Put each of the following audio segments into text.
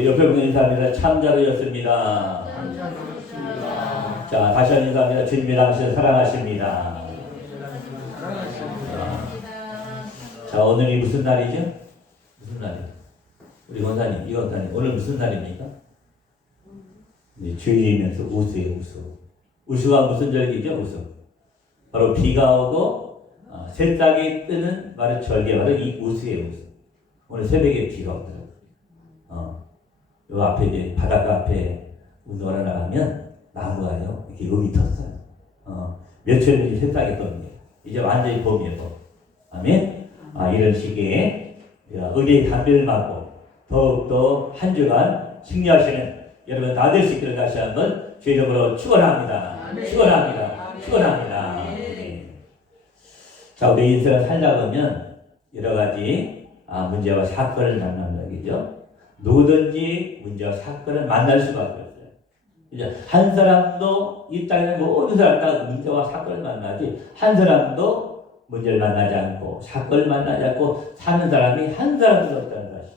우리 옆에 분들 인사합니다. 참자로였습니다. 자, 다시 한번 인사합니다. 주님이 당신을 사랑하십니다. 자, 오늘이 무슨 날이죠? 무슨 날이에요? 우리 원사님, 이 원사님, 오늘 무슨 날입니까? 네, 주일이면서 우수예요, 우수. 우수가 무슨 절기죠, 우수? 바로 비가 오고 새싹이 뜨는 바로 절기, 바로 이 우수예요, 우수. 오늘 새벽에 비가 오더라고요. 요 앞에 이제 바닷가 앞에 운동하러 나가면 나무가요 이렇게 여기 텄어요. 며칠 전에 새싹이 떴는데 이제 완전히 봄이에요, 봄. 아멘. 이런 시기에 의리의 담배를 맞고 더욱더 한 주간 승리하시는 여러분 다 될 수 있기를 다시 한번 주의적으로 축원합니다. 축원합니다. 축원합니다. 자, 우리 인생을 살다 보면 여러 가지 문제와 사건을 만난다, 그죠? 누구든지 문제와 사건을 만날 수밖에 없어요. 이제 한 사람도 이 땅에 모든 사람 다 문제와 사건을 만나지 한 사람도 문제를 만나지 않고 사건을 만나지 않고 사는 사람이 한 사람도 없다는 사실.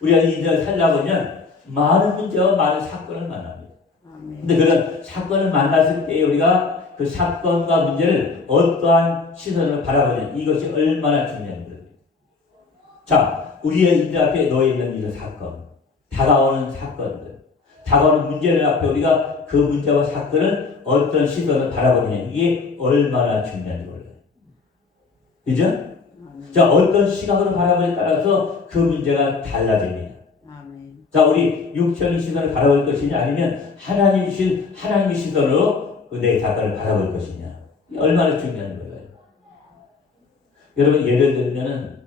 우리가 인생을 살다 보면 많은 문제와 많은 사건을 만납니다. 근데 그런 사건을 만났을 때 우리가 그 사건과 문제를 어떠한 시선으로 바라보냐, 이것이 얼마나 중요한 거예요. 자, 우리의 인생 앞에 놓여있는 이런 사건, 다가오는 사건들, 다가오는 문제를 앞에 우리가 그 문제와 사건을 어떤 시선으로 바라보느냐, 이게 얼마나 중요한지 몰라요. 그죠? 자, 어떤 시각으로 바라보냐에 따라서 그 문제가 달라집니다. 자, 우리 육체의 시선을 바라볼 것이냐, 아니면 하나님의 시선으로 내 사건을 바라볼 것이냐, 얼마나 중요한 거예요. 여러분, 예를 들면은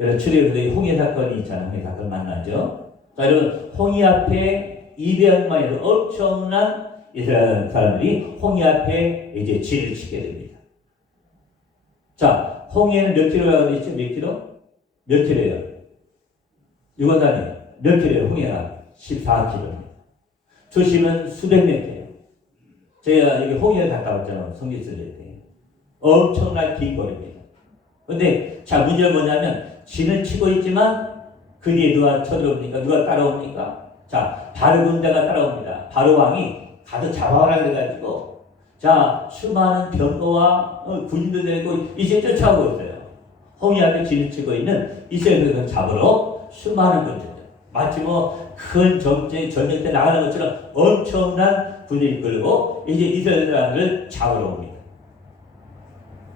여러분, 출애굽의 홍해 사건이 있잖아요. 홍해 사건 만나죠. 자, 여러분, 홍해 앞에 200만의 엄청난 이스라엘 사람들이 홍해 앞에 이제 진을 치게 됩니다. 자, 홍해는 몇 킬로라고 되어 있죠? 몇 킬로? 몇 킬로예요? 유관단이 몇 킬로예요? 홍해가 14킬로입니다. 수심은 수백 미터예요. 제가 여기 홍해를 갔다 왔잖아요. 성지 쓸 때. 엄청나게 긴 거리입니다. 근데 자, 문제가 뭐냐면 진을 치고 있지만 그 뒤에 누가 쳐들어옵니까? 누가 따라옵니까? 자, 바로 군대가 따라옵니다. 바로 왕이 가서 잡아와라 그래가지고 자, 수많은 병거와 군인도 되고 이제 쫓아오고 있어요. 홍해 앞에 진을 치고 있는 이스라엘을 잡으러 수많은 군대들. 마치 큰 전쟁 때 나가는 것처럼 엄청난 군인을 끌고 이제 이스라엘 사람들을 잡으러 옵니다.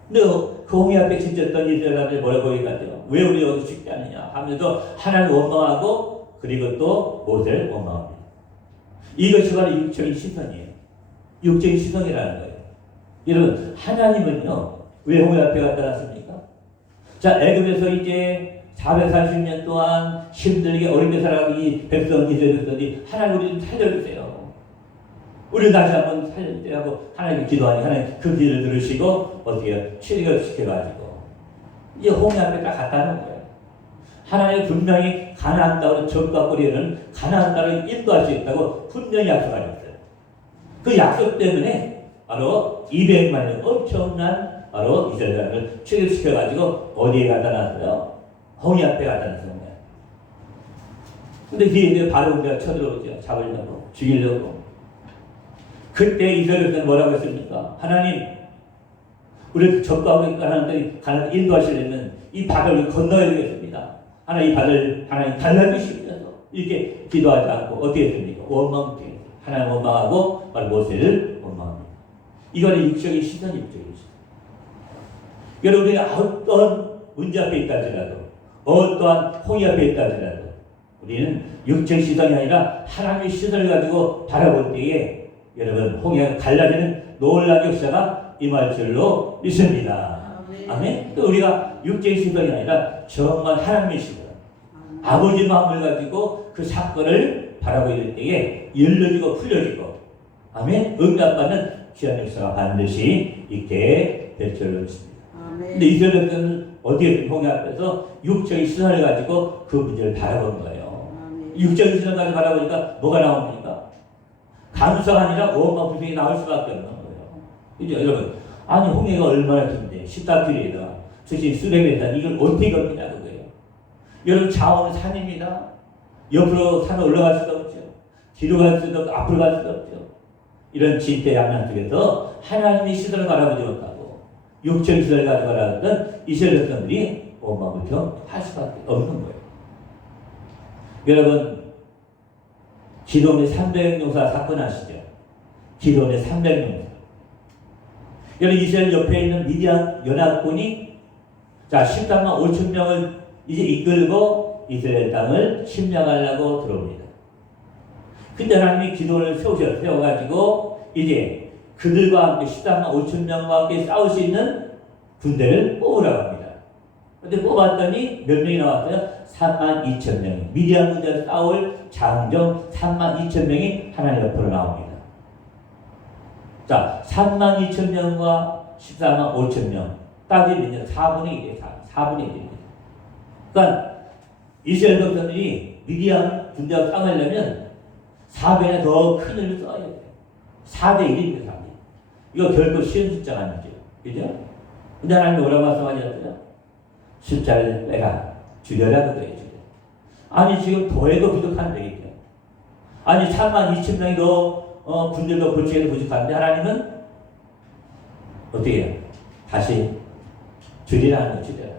근데 그 홍해 앞에 진쳤던 이스라엘 사람들이 뭐라고 얘기하죠? 왜 우리 여기 죽지 않느냐 하면서 하나님을 원망하고 그리고 또 모세를 원망합니다. 이것이 바로 육적인 시선이에요. 육적인 시선이라는 거예요. 여러분, 하나님은요 왜 홍해 앞에 갖다 놨습니까? 자, 애굽에서 이제 430년 동안 힘들게 어렵게 살아가는 이 백성 이스라엘 백성들이 하나님 우리 좀 살려주세요. 우리 다시 한번 살려주세요 하고 하나님께 기도하니 하나님 그 기도를 들으시고 어떻게 출애굽 시켜가지고 이제 홍해 앞에 딱 갖다 놓은 거예요. 하나님 분명히 가나안 땅으로 적과 꼬리에는 가나안 땅을 인도할 수 있다고 분명히 약속하셨어요. 그 약속 때문에 바로 200만의 엄청난 바로 이스라엘을 출애굽시켜가지고 어디에 갖다 놨어요? 홍해 앞에 갖다 놨어요. 근데 뒤에 바로 군대가 쳐들어오죠. 잡으려고, 죽이려고. 그때 이스라엘은 뭐라고 했습니까? 하나님, 우리 적과 우리 가나안 인도하시려면 이 바다를 건너야 되겠습니다. 하나님 이 바다를 하나님 달라주시면서 이렇게 기도하지 않고 어떻게 했습니까? 원망했어요. 하나님 원망하고 바로 모세를 원망합니다. 이거는 육적인 시선이 육적인 시선. 여러분, 우리가 어떤 문제 앞에 있다 할지라도 어떠한 홍해 앞에 있다 할지라도 우리는 육적 시선이 아니라 하나님의 시선을 가지고 바라볼 때에 여러분 홍해가 갈라지는 놀라운 역사가 임할 줄로 믿습니다. 아멘. 또 우리가 육적인 시선이 아니라 정말 하나님의 시선, 아버지 마음을 가지고 그 사건을 바라보고 있을 때에 열려지고 풀려지고 아멘. 응답받는 귀한 역사가 반드시 있게 될 줄로 믿습니다. 근데 이스라엘 백성은 어디에 홍해 앞에서 육적인 시선을 가지고 그 문제를 바라보는 거예요. 육적인 시선을 가지고 바라보니까 뭐가 나옵니까? 감사가 아니라 원망 불평이 나올 수밖에 없는 거예요. 그죠, 여러분? 아니 홍해가 얼마나 긴데 14킬로에다 수심 수백 미터 이걸 어떻게 겁니다 그거예요. 여러분 자원은 산입니다. 옆으로 산을 올라갈 수도 없죠. 뒤로 갈 수도 없고 앞으로 갈 수도 없죠. 이런 진퇴양난 속에서 하나님의 시선을 바라보지 못하고 육체의 시선을 가지고 바라보던 이스라엘 백성들이 원망불평할 수밖에 없는 거예요. 여러분, 기도원의 300용사 사건 아시죠? 기도원의 300용사. 여러분, 이스라엘 옆에 있는 미디안 연합군이 13만 5천 명을 이제 이끌고 이스라엘 땅을 침략하려고 들어옵니다. 근데 하나님이 기도원을 세워가지고 이제 그들과 함께 13만 5천 명과 함께 싸울 수 있는 군대를 뽑으라고 합니다. 근데 뽑았더니 몇 명이 나왔어요? 3만 2천 명이. 미디안 군대를 싸울 장정 3만 2천 명이 하나님 옆으로 나옵니다. 자, 3만 2천 명과 14만 5천 명. 따지면 4분의 1이에요. 4분의 1입니다. 그러니까 이스라엘 백성들이 미디안 군대와 싸우려면 4배나 더 큰 힘을 써야 돼요. 4대 1입니다. 4대 1. 이거 결코 쉬운 숫자가 아니죠. 그죠? 근데 하나님이 뭐라고 말씀하셨어요? 숫자를 빼라. 줄여라. 그래요. 아니, 지금 더해도 부족한 데겠죠. 아니, 3만 2천 명이 더 군대도 고치게도 부족한데 하나님은 어떻게 해요? 다시 줄이라는 거예요. 줄여라.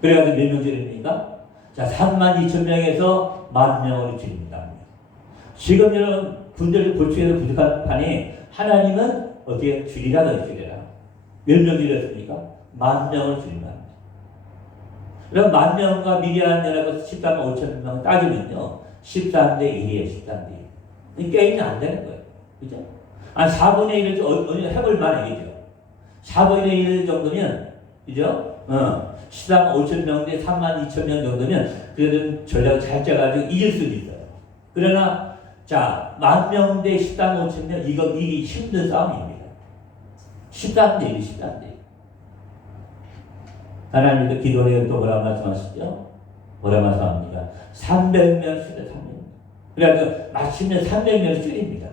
그래가지고 몇 명 줄입니까? 자, 3만 2천 명에서 10,000명으로 줄입니다. 지금 이런 군대를 고치게도 부족한 판에 하나님은 어떻게 줄이라는 줄여라. 몇 명 줄였습니까? 10,000명을 줄입니다. 그럼 10,000명과 미디안 연합에서 13만 5천 명 따지면요. 13대 1이에요. 13대 1. 게임이 안 되는 거예요. 그죠? 한 4분의 1을 어느 해볼 만하겠죠. 4분의 1 정도면, 그죠? 13만 5천 명 대 3만 2천 명 정도면 그래도 전략을 잘 짜가지고 이길 수도 있어요. 그러나, 자, 10,000명 대 13만 5천 명, 이기 힘든 싸움입니다. 13대 1, 13대 1. 하나님도 기도를 또 뭐라고 말씀하시죠? 뭐라고 말씀합니까? 300명 줄여 300명. 그래서 마침내 300명을 줄입니다.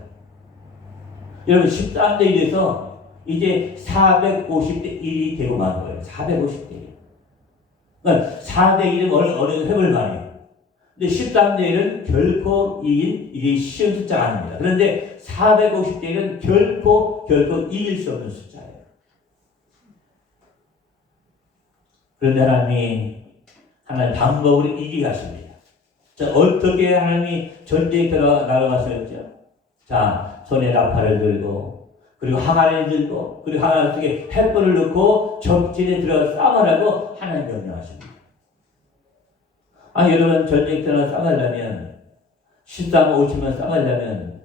여러분 13대 1에서 이제 450대 1이 되고 만 거예요. 450대 1. 그러니까 4대 1은 어느 해볼 만해요. 근데 13대 1은 결코 이게 쉬운 숫자가 아닙니다. 그런데 450대 1은 결코 이길 수 없는 숫자예요. 그런데 하나님 방법으로 이기게 하십니다. 자, 어떻게 하나님이 전쟁에 나가셨죠? 자, 손에 나팔을 들고, 그리고 항아리를 들고, 그리고 항아리 속에 횃불을 넣고 적진에 들어가 싸우라고 하나님 명령하십니다. 여러분, 전쟁에 들어가 싸우려면, 13만 5천만 싸우려면,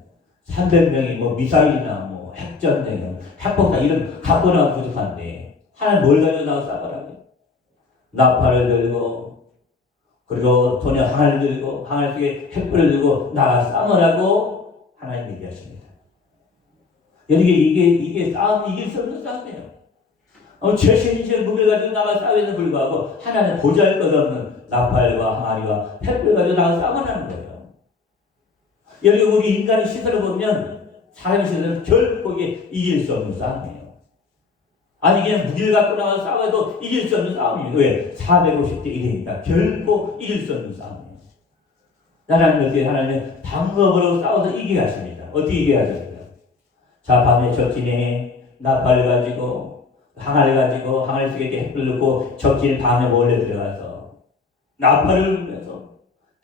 300명이 미사일이나 핵전쟁, 핵폭탄 이런 갖고나 부족한데, 하나님 뭘 가지고 나와 싸우라고? 나팔을 들고, 그리고 손에 항아리를 들고, 항아리 속에 횃불을 들고 나가 싸우라고 하나님 얘기하십니다. 이게 싸움 이길 수 없는 싸움이에요. 최신의 무기를 가지고 나가 싸우에도 불구하고 하나님 보잘것없는 나팔과 항아리와 횃불을 가지고 나가 싸우라는 거예요. 여러분, 우리 인간의 시선을 보면 사람의 시선은 결코 이길 수 없는 싸움이에요. 아니, 그냥 무기를 갖고 나가서 싸워도 이길 수 없는 싸움이에요. 왜? 450대 1이니까 결코 이길 수 없는 싸움이에요. 하나님은 방법으로 싸워서 이기게 하십니다. 어떻게 이기게 하십니까? 자, 밤에 적진에 나팔을 가지고, 항아리 가지고, 항아리 속에 햇불 넣고, 적진에 밤에 몰래 들어가서, 나팔을 불면서,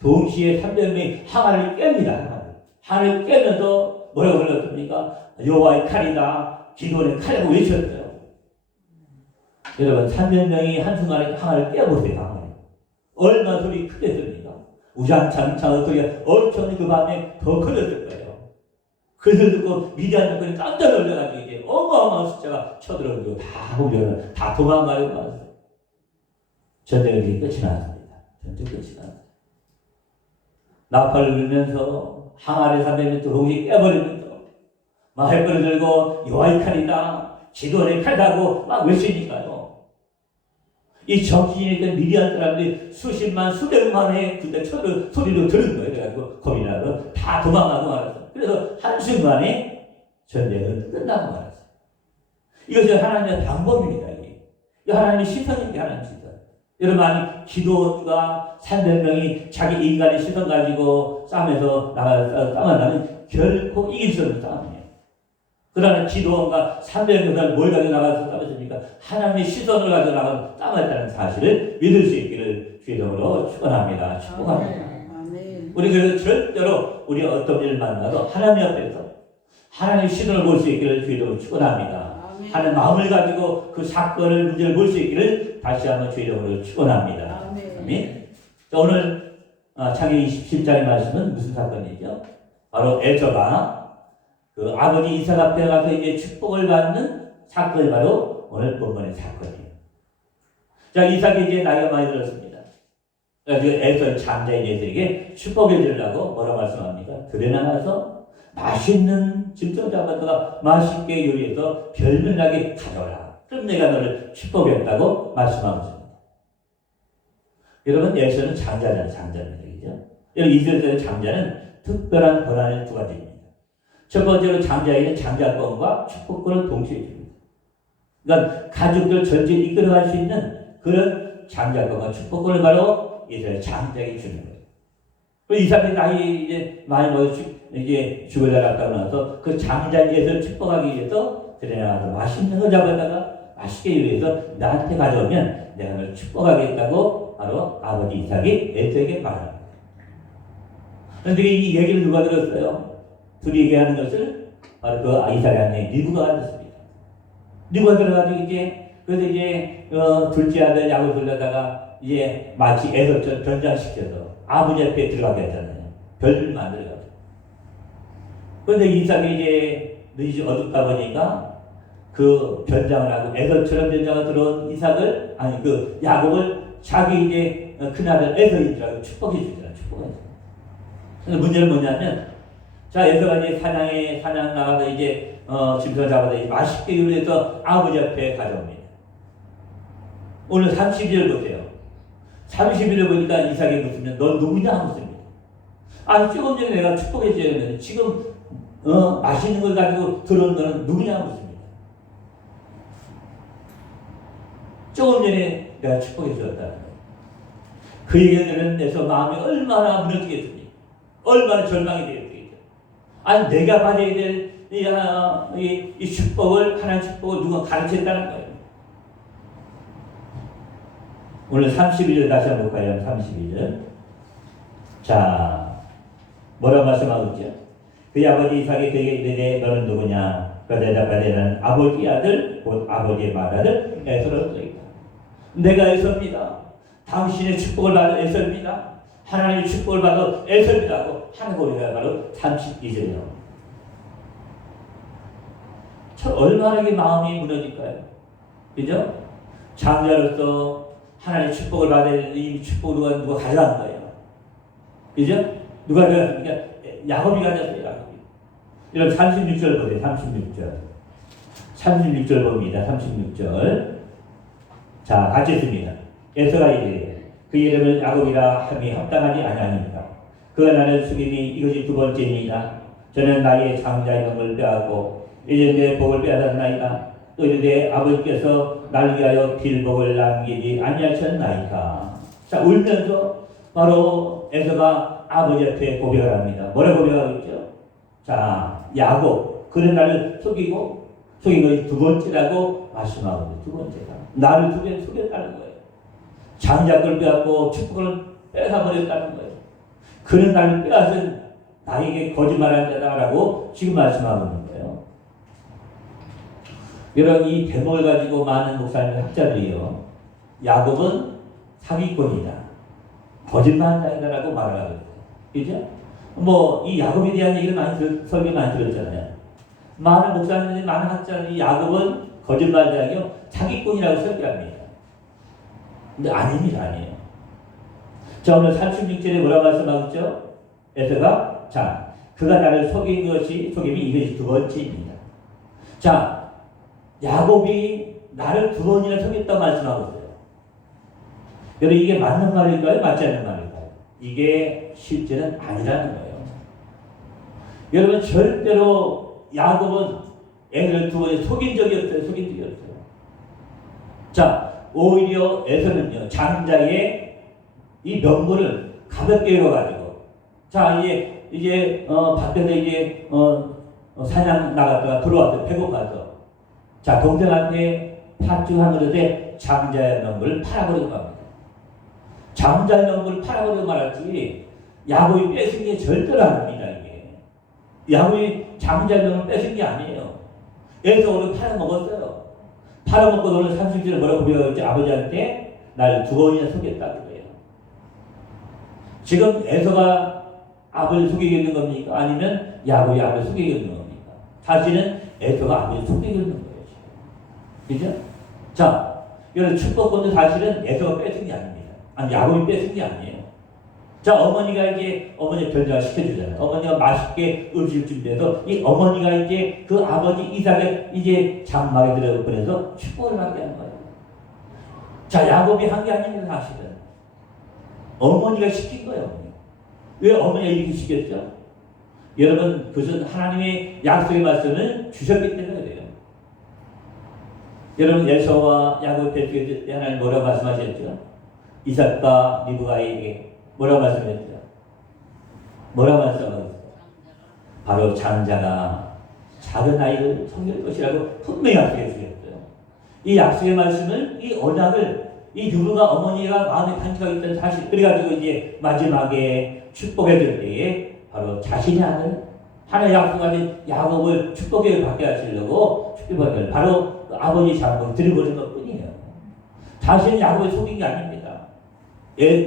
동시에 300명이 항아리를 깹니다. 항아리를 깨면서, 뭐라고 불렀습니까? 여호와의 칼이다. 기도원의 칼이라고 외쳤어요. 여러분, 300명이 한순간에 항아리를 깨보세요. 항아리. 얼마나 소리 크게 들립니까? 우장창창 소리가 엄청 그 밤에 더 커졌을 거예요. 그래서 듣고 미디안 정권이 깜짝 놀라가지고 이제 어마어마한 숫자가 쳐들어오고 다 도망가려고 하세요. 전쟁이 끝이 났습니다. 전쟁 끝이 났습니다. 나팔을 불면서 항아리 300명 동시에 깨버리면서 막 햇불을 들고 여호와의 칼이다. 기도원의 칼이라고 막 외치니까요. 이 적진에 있던 미디안 사람들이 수십만, 수백만의 그때 소리로 들은 거예요. 그래가지고 겁이 나서 다 도망가고 말았어요. 그래서 한순간에 전쟁은 끝나고 말았어요. 이것이 하나님의 방법입니다. 이게 하나님의 시선입니다. 하나님의 시선. 여러분, 아니, 기도원과 300명이 자기 인간의 시선 가지고 싸움에서 싸움한다면 결코 이길 수 없는 싸움이에요. 그러나 기도원과 300명을 뭘 가지고 나가서 싸웠습니까? 하나님의 시선을 가지고 나가서 싸움했다는 사실을 믿을 수 있기를 주의 이름으로 축원합니다. 축복합니다. 우리 그래서 절대로 우리 어떤 일을 만나도 하나님 앞에서 하나님의 시선을 볼 수 있기를 주의 이름으로 축원합니다. 하는 마음을 가지고 그 사건을 문제를 볼 수 있기를 다시 한번 주의 이름으로 축원합니다. 아멘. 오늘 창세기 27장의 말씀은 무슨 사건이죠? 바로 에서가 그 아버지 이삭 앞에 가서 이제 축복을 받는 사건이 바로 오늘 본문의 사건이에요. 자, 이삭이 이제 나이가 많이 들었습니다. 그래서 에서의 장자인 에서에게 축복해 주려고 뭐라 말씀합니까? 들에 나가서 맛있는 짐승 잡아다가 맛있게 요리해서 별명나게 가져오라. 그럼 내가 너를 축복했다고 말씀하고 있습니다. 여러분, 에서는 장자잖아요. 장자입니다. 그죠? 여러분, 이스라엘의 장자는 특별한 권한을 두 가지입니다. 첫 번째로 장자에게는 장자권과 축복권을 동시에 줍니다. 그러니까 가족들 전체를 이끌어갈 수 있는 그런 장자권과 축복권을 바로 이스라엘 장자에게 주는 거예요. 이삭이 나이 이제 많이 먹어서 이제 죽을 날 갔다고 나서 그 장자에서 축복하기 위해서 그래 나가서 맛있는 거 잡아다가 맛있게 요리해서 나한테 가져오면 내가 널 축복하겠다고 바로 아버지 이삭이 에서에게 말합니다. 그런데 이 얘기를 누가 들었어요? 둘이 얘기하는 것을 바로 그 이삭의 아내 리브가가 들었습니다. 리브가 들어가지고 이제 그래서 이제 둘째 아들 야곱 돌려다가 이제 마치 에서처럼 변장시켜서 아버지 앞에 들어가게 했잖아요. 별을 만들어가지고. 그런데 이삭이 이제 눈이 어둡다 보니까 그 변장을 하고 에서처럼 변장을 들어온 이삭을 아니 그 야곱을 자기 이제 큰아들 에서인 줄 알고 축복해 주잖아요. 축복해 줘. 근데 문제는 뭐냐면 자 에서가 이제 사냥 나가서 이제 짐승을 잡아서 이제 맛있게 요리해서 아버지 앞에 가져옵니다. 오늘 32절 보세요. 31절 보니까 이삭이 묻으면 넌 누구냐 묻습니다. 아니 조금 전에 내가 축복해 줘야 되는데 지금 맛있는 걸 가지고 들어온 너는 누구냐 묻습니다. 조금 전에 내가 축복해 주었다. 그 얘기를 들으면서 마음이 얼마나 무너지겠습니까? 얼마나 절망이 되겠습니까? 아니 내가 받아야 될 이 축복을 하나님 축복을 누가 가르쳤다는 거예요. 오늘 32절 다시 한번 볼까요? 32절. 자, 뭐라고 말씀하고 있죠? 그 아버지 이삭이 그에게 이르되 너는 누구냐? 그 대답하되 나는 아버지 아들 곧 아버지의 맏아들 에서로서이다. 내가 에서입니다. 당신의 축복을 받은 에서입니다. 하나님의 축복을 받은 에서입니다고 하는 거가 바로 32절이요. 참 얼마나 이 마음이 무너질까요? 그죠? 장자로서 하나님의 축복을 받을 이 축복을 누가 가져간 거예요. 그죠? 누가 가져갔습니까? 야곱이 가져갔어요. 야곱이. 이런 36절 보세요. 36절. 36절 봅니다. 36절. 자, 같이 했습니다. 에서가 이르되 그 이름을 야곱이라 함이 합당하지 아니하니까 그가 나를 숙이니 이것이 두 번째입니다. 저는 나의 장자의 명을 빼앗고 이제 내 복을 빼앗았나이다. 또 이르되 아버지께서 나를 위하여 빌복을 남기지 아니하셨나이까. 자, 울면서 바로 에서가 아버지 앞에 고백을 합니다. 뭐라고 고백하고 있죠? 자, 야곱 그는 나를 속인 것이 두 번째라고 말씀하고 있어요. 두 번째다. 나를 두 번 속였다는 거예요. 장자권을 빼앗고 축복을 뺏어버렸다는 거예요. 그는 나를 빼앗은 나에게 거짓말한 자다라고 지금 말씀하고 있는 거예요. 여러분 이 대목을 가지고 많은 목사님 학자들이요. 야곱은 사기꾼이다. 거짓말자이다라고 말을 하고 있어요. 그죠? 뭐 이 야곱에 대한 얘기를 설교 많이 들었잖아요. 많은 목사님들이 많은 학자들이 야곱은 거짓말자이요 사기꾼이라고 설교합니다. 근데 아닙니다. 아니에요. 자 오늘 36절에 뭐라고 말씀하고 있죠? 에서가 자 그가 나를 속인 것이 속임이 이것이 두 번째입니다. 자 야곱이 나를 두 번이나 속였다고 말씀하고 있어요. 여러분 이게 맞는 말일까요? 맞지 않는 말일까요? 이게 실제는 아니라는 거예요. 여러분 절대로 야곱은 애를 두 번에 속인 적이 없어요. 속인 적이 없어요. 자 오히려 에서는요, 장자의 이 명분을 가볍게 여겨가지고, 자, 이제 밖에서 사냥 나갔다가 들어와서 배고파서, 자, 동생한테 파충한 그릇에 장자의 명분을 팔아버리고 갑니다. 장자의 명분을 팔아버리고 말았지, 야곱이 뺏은 게 절대로 아닙니다, 이게. 야곱이 장자의 명분을 뺏은 게 아니에요. 에서를 팔아먹었어요. 팔아먹고 너는 삼십절에 뭐라고 배웠지? 아버지한테 날 2번이나 속였다고 그래요. 지금 에서가 아버지를 속이고 있는 겁니까? 아니면 야곱이 아버지를 속이고 있는 겁니까? 사실은 에서가 아버지를 속이고 있는 거예요. 그죠? 자, 이런 축복권도 사실은 에서가 뺏은 게 아닙니다. 아니, 야곱이 뺏은 게 아니에요. 자, 어머니가 어머니 변장을 시켜주잖아요. 어머니가 맛있게 음식을 준비해서 이 어머니가 그 아버지 이삭을 장막에 들어보내서 축복을 받게 한 거예요. 자, 야곱이 한 게 아닙니다, 사실은. 어머니가 시킨 거예요. 왜 어머니가 이렇게 시켰죠? 여러분, 그것은 하나님의 약속의 말씀을 주셨기 때문에 그래요. 여러분, 에서와 야곱의 배척했을 때 하나님 뭐라고 말씀하셨죠? 이삭과 리브가에게 뭐라고 말씀했죠? 뭐라고 말씀하셨어요? 바로 장자가 작은 아이를 섬길 것이라고 분명히 약속해 주셨어요. 이 약속의 말씀을, 이 언약을, 이 유루가 어머니가 마음에 간직하고 있던 사실, 그래가지고 이제 마지막에 축복해 줄 때에 바로 자신의 아들, 하나의 약속하신 야곱을 축복을 받게 하시려고 축복을 바로 그 아버지 장막에 들여보낸 것 뿐이에요. 자신은 야곱을 속인 게 아닙니다.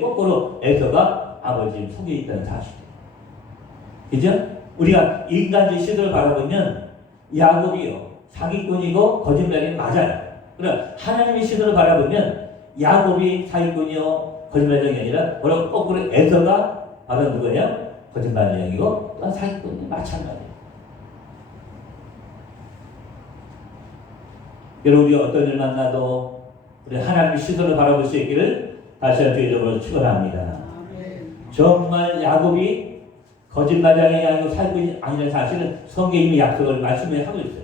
거꾸로 에서가 아버지를 속여 있다는 사실이에요. 그죠? 우리가 인간의 시도를 바라보면 야곱이요, 사기꾼이고 거짓말이 맞아요. 그러나 하나님의 시도를 바라보면 야곱이 사기꾼이요, 거짓말쟁이 아니라 뭐라고 거꾸로 에서가 바로 누구예요? 거짓말쟁이고 또한 사기꾼이 마찬가지예요. 여러분, 우리가 어떤 일 만나도 우리 하나님의 시도를 바라볼 수 있기를 다시 한번 주의적으로 축원합니다. 정말 야곱이 거짓말쟁이 아니고 사기꾼이 아니라는 사실은 성경이 이미 약속을 말씀을 하고 있어요.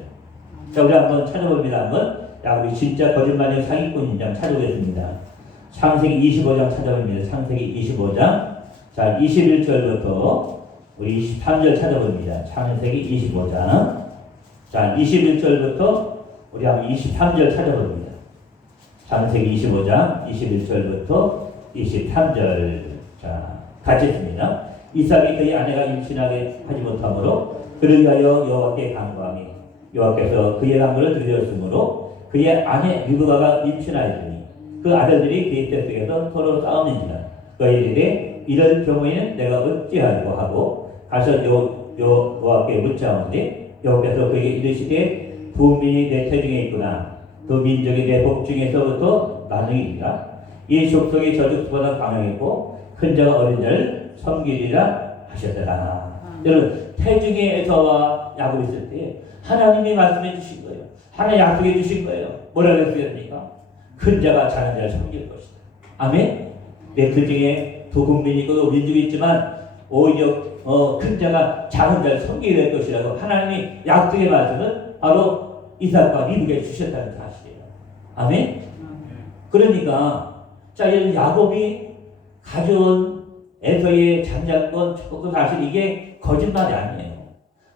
자, 우리 한번 찾아봅니다. 한번 야곱이 진짜 거짓말쟁이 사기꾼인지 한번 찾아보겠습니다. 창세기 25장 찾아봅니다. 창세기 25장. 자, 21절부터 우리 23절 찾아봅니다. 창세기 25장. 자, 21절부터 우리 한번 23절 찾아봅니다. 창세기 25장 21절부터 23절. 자, 같이 있습니다. 이삭이 그의 아내가 임신하게 하지 못하므로 그를 위하여 여호와께 간구하며 여호와께서 그의 간구를 들으셨으므로 그의 아내 리브가가 임신하였으니 그 아들들이 그의 뱃속에서 서로 싸우는지라. 그의 일에 이런 경우에는 내가 어찌하리고 하고 가서 여호와께 묻자오는데 여호와께서 그에게 이르시되 부민이 내 태중에 있구나. 그 민족이 내 복중에서부터 나누기니라. 이 족속의 저족보다 강하겠고 큰 자가 어린 자를 섬기리라 하셨더라. 여러분, 태중의 에서와 야곱이 있을 때 하나님이 말씀해 주신 거예요. 하나님 약속해 주신 거예요. 뭐라고 했습니까? 큰 자가 작은 자를 섬길 것이다. 아멘? 내 그 중에 두 국민이 있고 민족이 있지만 오히려 큰 자가 작은 자를 섬기게 될 것이라고 하나님이 약속의 말씀은 바로 이삭과 리브가에 주셨다는 사실이에요. 아멘? 그러니까 자, 야곱이 가져온 에서의 장자권 축복도 사실 이게 거짓말이 아니에요.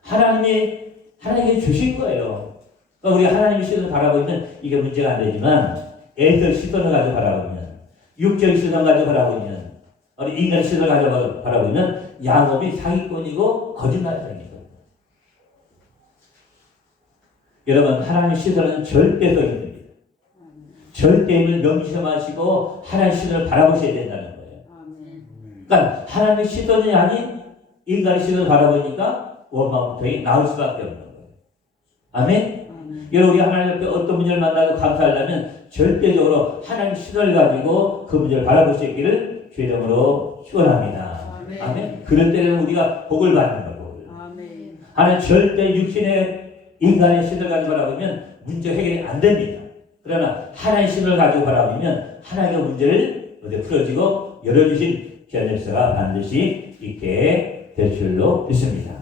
하나님이 주신 거예요. 그러니까 우리가 하나님의 시선을 바라보면 이게 문제가 안 되지만 에서 시선을 가지고 바라보면, 육적 시선을 가지고 바라보면, 인간 시선을 가지고 바라보면 야곱이 사기꾼이고 거짓말쟁이죠. 여러분, 하나님의 시선은 절대적입니다. 절대임을 명심하시고 하나님의 시선을 바라보셔야 된다는 거예요. 그러니까 하나님의 시선이 아닌 인간의 시선을 바라보니까 원망부터이 나올 수밖에 없는 거예요. 아멘? 여러분, 우리 하나님 앞에 어떤 문제를 만나도 감사하려면 절대적으로 하나님의 시선을 가지고 그 문제를 바라볼 수 있기를 주의 이름으로 축원합니다. 아멘? 그런 때는 우리가 복을 받는 거고. 하나님 절대 육신의 인간의 시선을 가지고 바라보면 문제 해결이 안 됩니다. 그러나 하나님의 시선을 가지고 바라보면 하나님의 문제를 풀어지고 열어주신 귀한 역사가 반드시 있게 될 줄로 믿습니다.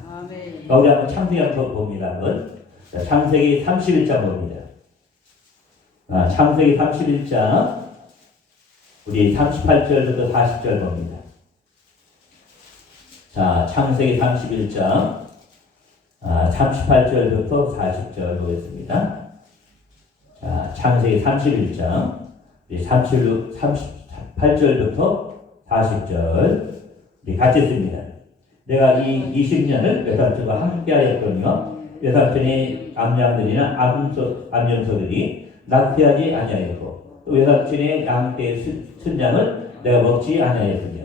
우리 한번 창세기 한번 봅니다. 한번. 자, 창세기 31장 봅니다. 창세기 31장 우리 38절부터 40절 봅니다. 자, 창세기 31장 38절부터 40절 보겠습니다. 자, 창세기 31장 38절부터 40절 우리 같이 씁니다. 내가 이 20년을 외삼촌과 함께 하였거니와 외삼촌의 암양들이나 암염소들이 낙태하지 아니하였고 또 외삼촌의 양떼의 순양을 내가 먹지 아니하였으며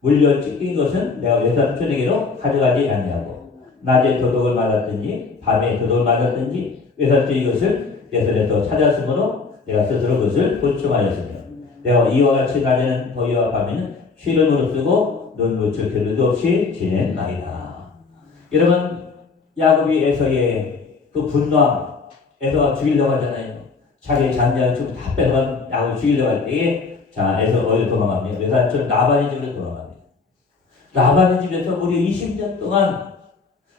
물려 찢긴 것은 내가 외삼촌에게로 가져가지 아니하고 낮에 도둑을 맞았든지 밤에 도둑을 맞았든지 외삼촌이 이것을 내 손에서 찾았으므로 내가 스스로 그것을 보충하였으며 내가 이와 같이 낮에는 더위와 밤에는 쉬를 무릅쓰고 눈물을 겨를도 없이 지낸나이다. 여러분 야곱이 에서의 그 분노함, 에서가 죽이려고 하잖아요. 자기의 장자를 다 뺏어간 야곱을 죽이려고 할 때에 자 에서 어디로 도망갑니까? 외삼촌 라반의 집으로 도망갑니다. 라반의 집에서 무려 20년 동안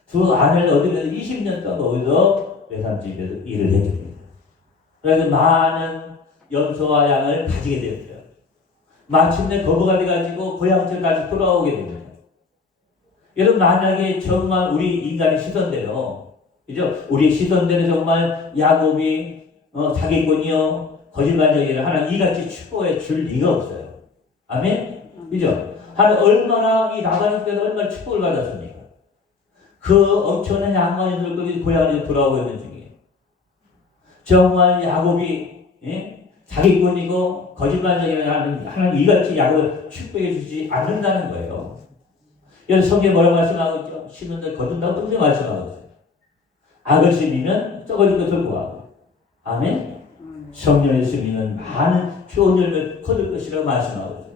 두 아내를 얻으면서 20년 동안 거기서 외삼촌 집에서 일을 해줍니다. 그래서 많은 염소와 양을 가지게 되었어요. 마침내 거부가 돼가지고 고향집에 다시 돌아오게 됩니다. 여러분 만약에 정말 우리 인간의 시선대로 그죠? 우리 시선대로 정말 야곱이 사기꾼이요 거짓말쟁이를 하나님 이같이 축복해 줄 리가 없어요. 아멘? 그죠? 하나님 얼마나 이 라반의 집에서 얼마나 축복을 받았습니까? 그 엄청난 양반인들까지 고향에 돌아오고 있는 중이에요. 정말 야곱이 사기꾼이고 거짓말쟁이를 하나님 이같이 야곱을 축복해 주지 않는다는 거예요. 여기서 성경에 뭐라고 말씀하고 있죠? 심은들 거둔다고 분명히 말씀하고 있어요. 악을 심으면 썩어질 것을 구하고 아멘? 성령의 심으면 많은 좋은 열매를 거둘 것이라고 말씀하고 있어요.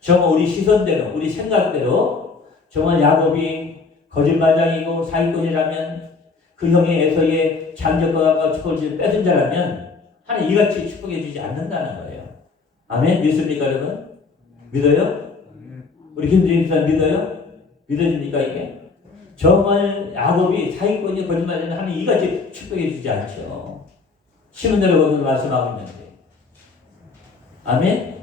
정말 우리 시선대로 우리 생각대로 정말 야곱이 거짓말쟁이고 사기꾼이라면 그 형의 에서의 장적과 축복을 뺏은 자라면 하나님 이같이 축복해 주지 않는다는 거예요. 아멘? 믿습니까 여러분? 믿어요? 우리 김준희 집사 믿어요? 믿어집니까 이게? 정말 야곱이 사기꾼이 거짓말하면 하나님 이같이 축복해 주지 않죠. 심은 대로 거둔 말씀하고 있는데 아멘?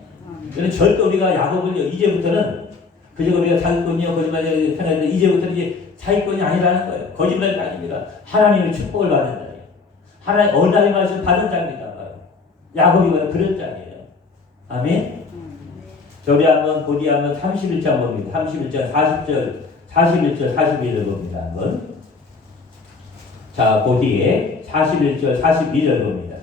그래서 절대 우리가 야곱을 이제부터는 그저 우리가 사기꾼이요 거짓말쟁이 생각했는데 이제부터는 이제 사기꾼이 아니라는 거예요. 거짓말이 아닙니다. 하나님의 축복을 받는 자예요. 하나님 언약의 말씀을 받는 자입니다. 야곱이 그런 자예요. 아멘? 저리 한번 보디 한번 31장 봅니다. 31장 40절 41절 42절 봅니다. 한번 자 보디에 41절 42절 봅니다.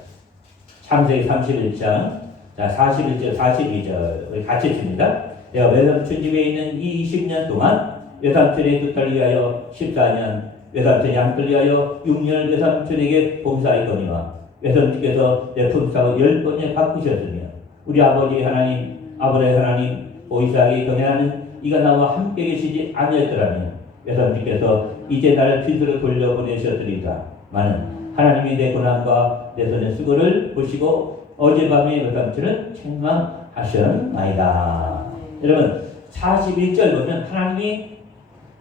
창세기 31장 자 41절 42절 우리 같이 읽습니다. 내가 외삼촌 집에 있는 이 20년 동안 외삼촌의 두 딸 위하여 14년 외삼촌의 양딸 위하여 6년을 외삼촌에게 봉사하였거니와 외삼촌께서 내 품삯을 10번에 바꾸셨으며 우리 아버지 하나님 아브라함 하나님 이삭이 경외하는 이가 나와 함께 계시지 아니었더라면 외삼촌께서 이제 나를 뒤로 돌려보내셨으리까 많은 하나님이 내 고난과 내 손의 수고를 보시고 어젯밤에 외삼촌은 책망하셨나이다. 여러분 41절 보면 하나님이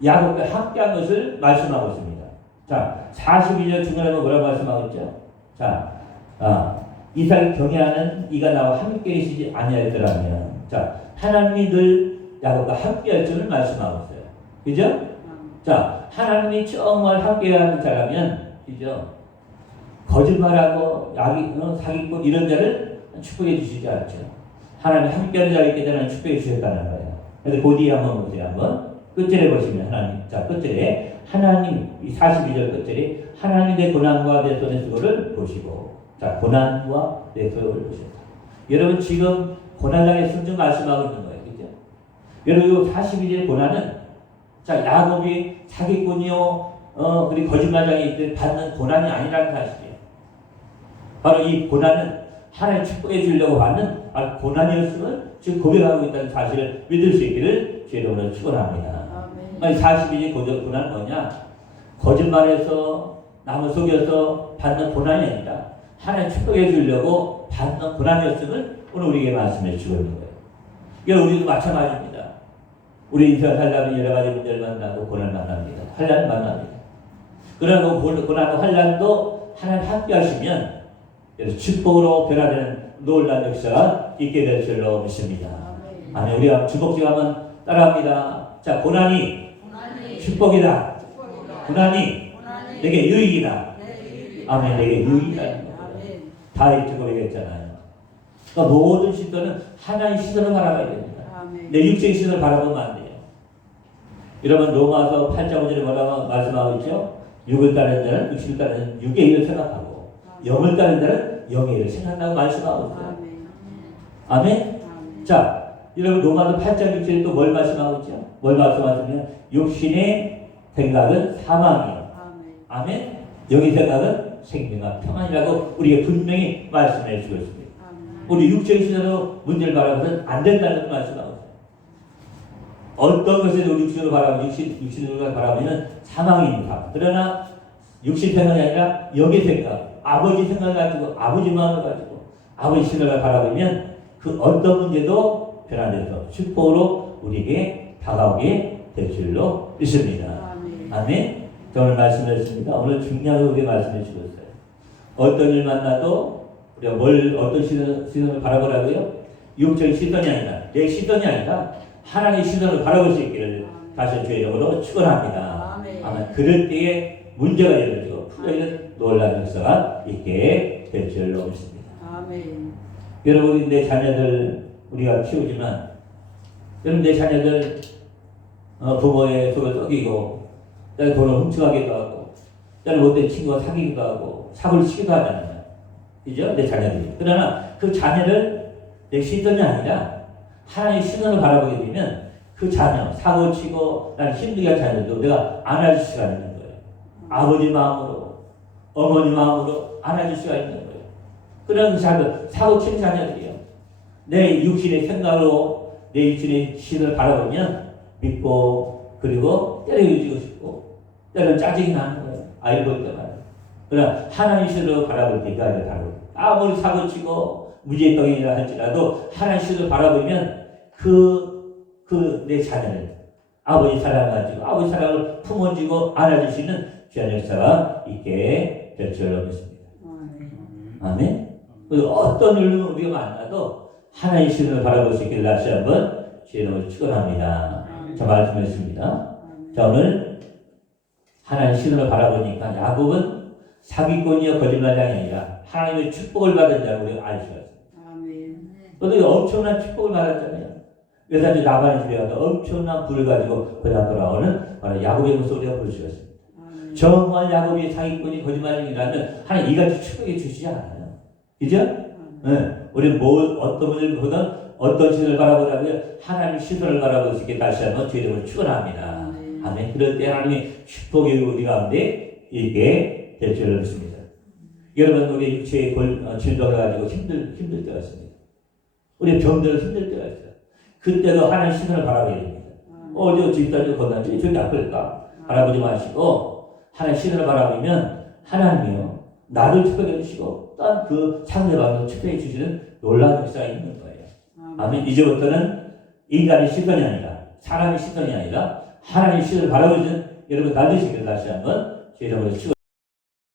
야곱과 함께한 것을 말씀하고 있습니다. 자 42절 중간에 뭐라고 말씀하고 있죠? 자 이삭이 경외하는 이가 나와 함께 계시지 아니하였더라면 자 하나님이 늘 야곱과 함께할 줄을 말씀하고 있어요. 그죠? 자 하나님이 정말 함께하는 자라면 그죠? 거짓말하고 사기꾼 이런 자를 축복해 주시지 않죠. 하나님 함께하는 자가 있기 때문에 축복해 주셨다는 거예요. 그래서 그 뒤에 한번 보세요. 한번 끝절에 보시면 하나님 자 끝절에 하나님 이 42절 끝절에 하나님 내 고난과 내 손의 수고를 보시고 자 고난과 내 수고를 보셨다. 여러분 지금 고난당의 순종 말씀하고 있는 거예요. 그죠? 여러분 42절 고난은 자 야곱이 사기꾼이요 그리고 거짓말장이 받는 고난이 아니라는 사실이에요. 바로 이 고난은 하나님 축복해 주려고 받는 고난이었음을 지금 고백하고 있다는 사실을 믿을 수 있기를 주님으로 축원합니다. 42절 고난은 뭐냐? 거짓말해서 남을 속여서 받는 고난이 아니라 하나님 축복해 주려고 받는 고난이었음을 오늘 우리에게 말씀해 주고 있는 거예요. 이건 우리도 마찬가지입니다. 우리 인생을 살려면 여러 가지 문제를 만나고 고난을 만납니다. 환난을 만납니다. 그러나 그 고난과 환난도 하나님 함께 하시면 그래서 축복으로 변화되는 놀라운 역사가 있게 될 줄로 믿습니다. 아멘. 우리가 주복지가 한번 따라합니다. 자, 고난이 축복이다. 고난이 내게 유익이다. 아멘. 내게 유익이다. 다윗도 얘기했잖아요. 그러니까 모든 시도는 하나의 시도를 바라봐야 됩니다. 내 육체의 시도를 바라보면 안 돼요. 여러분 로마서 8장 5절에 뭐라고 말씀하고 있죠? 육을 따르는 자는 육신을 따르는 육의 일을 생각하고 영을 따르는 자는 영의 일을 생각하고 말씀하고 있어요. 아멘? 자, 여러분 로마서 8장 6절에 또 뭘 말씀하고 있죠? 뭘 말씀하시면 육신의 생각은 사망이요. 아멘? 영의 생각은 생명과 평안이라고 우리에게 분명히 말씀해 주고 있습니다. 우리 육체의 시선으로 문제를 바라보면 안 된다는 말씀하고 있어요. 어떤 것을 우리 육신으로 바라보면 육신으로 바라보면 사망입니다. 그러나 육신 생각이 아니라 영의 생각, 아버지 생각을 가지고 아버지 마음을 가지고 아버지 신을 바라보면 그 어떤 문제도 변화돼서 축복으로 우리에게 다가오게 될 줄로 믿습니다. 아멘. 오늘 말씀드렸습니다. 오늘 중요한 거 우리가 말씀해 주고 있어요. 어떤 일 만나도 우리가 어떤 시선을 바라보라고요? 육적인 시선이 아니라 내 시선이 아니라 하나님의 시선을 바라볼 수 있기를 다시 주의 이름으로 축원합니다. 아멘. 그럴 때에 문제가 열려지고 풀어지는 놀라운 역사가 있게 될 줄로 믿습니다. 아멘. 여러분, 내 자녀들 우리가 키우지만 여러분 내 자녀들 부모의 속을 썩이고 때로 돈을 훔쳐가기도 하고 때로 못된 친구가 사귀기도 하고 사고를 치기도 하잖아요. 그죠? 내 자녀들이. 그러나 그 자녀를 내 시선이 아니라 하나님의 시선을 바라보게 되면 그 자녀, 사고 치고 나를 힘들게 한 자녀도 내가 안아줄 수가 있는 거예요. 아버지 마음으로, 어머니 마음으로 안아줄 수가 있는 거예요. 그런 자녀, 사고 친 자녀들이요. 내 육신의 생각으로 내 육신의 시선을 바라보면 믿고 그리고 때려주고 싶고 때로는 짜증이 나는 거예요. 아이를 볼 때마다. 그러나 하나님의 시선으로 바라볼 때 그 아이를 바라볼 때 아무리 사고 치고 무지의 떡이라 할지라도 하나님의 시선을 바라보면 내 자녀를 아버지 사랑을 가지고 아버지 사랑을 품어주고 안아줄 수 있는 귀한 역사가 있게 될 줄로 믿습니다. 아멘. 그리고 어떤 일로 우리가 만나도 하나님의 시선을 바라볼 수 있기를 다시 한번 주의 이름으로 축원합니다. 자, 말씀했습니다. 자, 오늘 하나님의 시선을 바라보니까 야곱은 사기꾼이여 거짓말장이 아니라 하나님의 축복을 받은 자를 우리가 알 수가 있습니다. 그런데 엄청난 축복을 받았잖아요. 그래서 이제 나반의 집에 가서 엄청난 불을 가지고 거기다 돌아오는 바로 야곱의 모습을 우리가 볼 수가 있습니다. 정말 야곱이 사기꾼이 거짓말장이라면 하나님 이같이 축복해 주시지 않아요. 그죠? 네. 우리는 어떤 분을 보든 어떤 시선을 바라보라고요? 하나님 시선을 바라볼 수 있게 다시 한번 주의 이름으로 축원합니다. 아멘. 그럴 때 하나님의 축복이 우리 가운데 있게 될 줄을 믿습니다. 여러분, 우리 육체의 질병을 가지고 힘들 때가 있습니다. 우리 병들어 힘들 때가 있어요. 그때도 하나님 시선을 바라봐야 됩니다. 저 집사님 건강지 저기 아플까? 바라보지 마시고 하나님 시선을 바라보면 하나님이요 나를 축복해 주시고 또한 그 상대방을 축복해 주시는 놀라운 역사가 있는 거예요. 아멘. 이제부터는 인간의 시선이 아니라 사람의 시선이 아니라 하나님의 시선을 바라보는 여러분 다 되시기를 다시 한번 제 이름으로 축원.